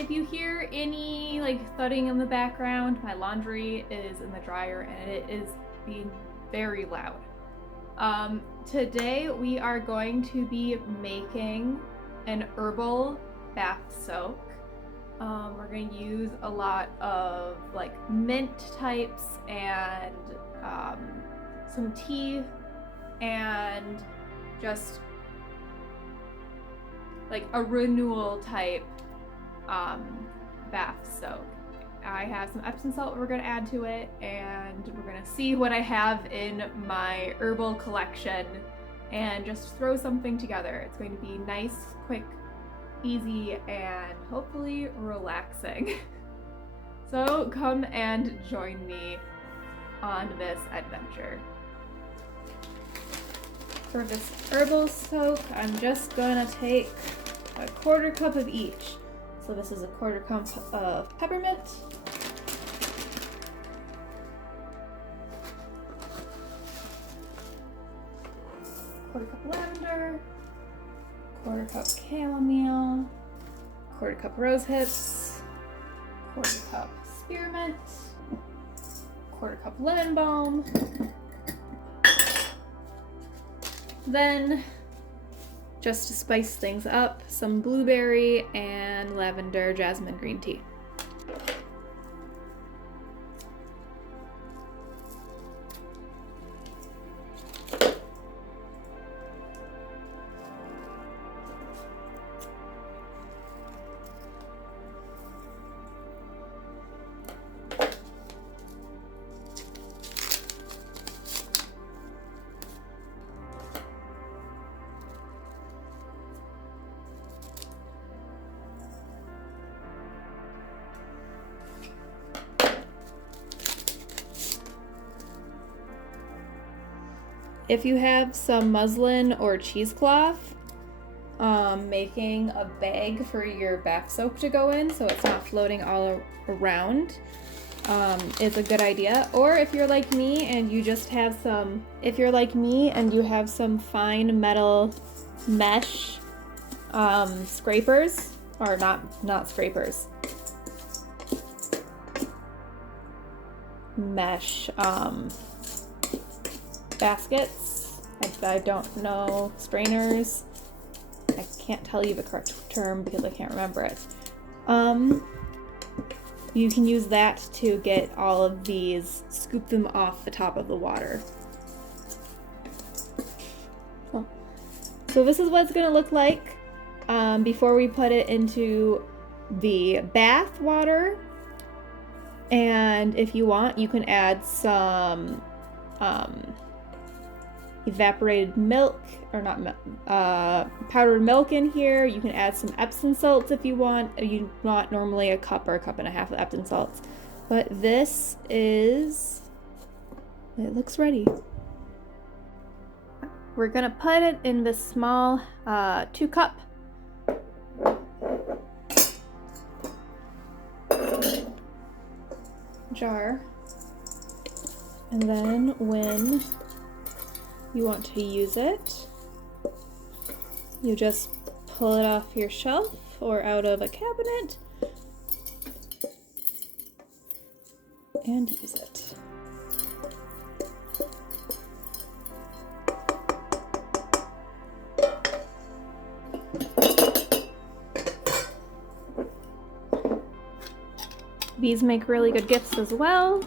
If you hear any like thudding in the background, my laundry is in the dryer and it is being very loud. Today we are going to be making an herbal bath soak. We're going to use a lot of like mint types and some tea and just like a renewal type bath soak. I have some epsom salt we're going to add to it, and we're going to see what I have in my herbal collection and just throw something together. It's going to be nice, quick, easy, and hopefully relaxing. So come and join me on this adventure. For this herbal soak, I'm just gonna take a 1/4 cup of each. So this is a 1/4 cup of peppermint, quarter cup lavender, 1/4 cup chamomile, 1/4 cup rosehips, 1/4 cup spearmint, 1/4 cup lemon balm. Then, just to spice things up, some blueberry and lavender jasmine green tea. If you have some muslin or cheesecloth, making a bag for your bath soap to go in so it's not floating all around is a good idea. Or if you're like me and you just have some, fine metal mesh scrapers, or not scrapers, mesh baskets. I don't know, strainers. I can't tell you the correct term because I can't remember it. You can use that to get all of these, scoop them off the top of the water. So this is what it's gonna look like before we put it into the bath water. And if you want, you can add some evaporated milk, or not milk, powdered milk in here. You can add some Epsom salts if you want. You want normally a cup or a cup and a half of Epsom salts. But this is, it looks ready. We're gonna put it in this small 2-cup jar. And then when you want to use it, you just pull it off your shelf or out of a cabinet and use it. These make really good gifts as well.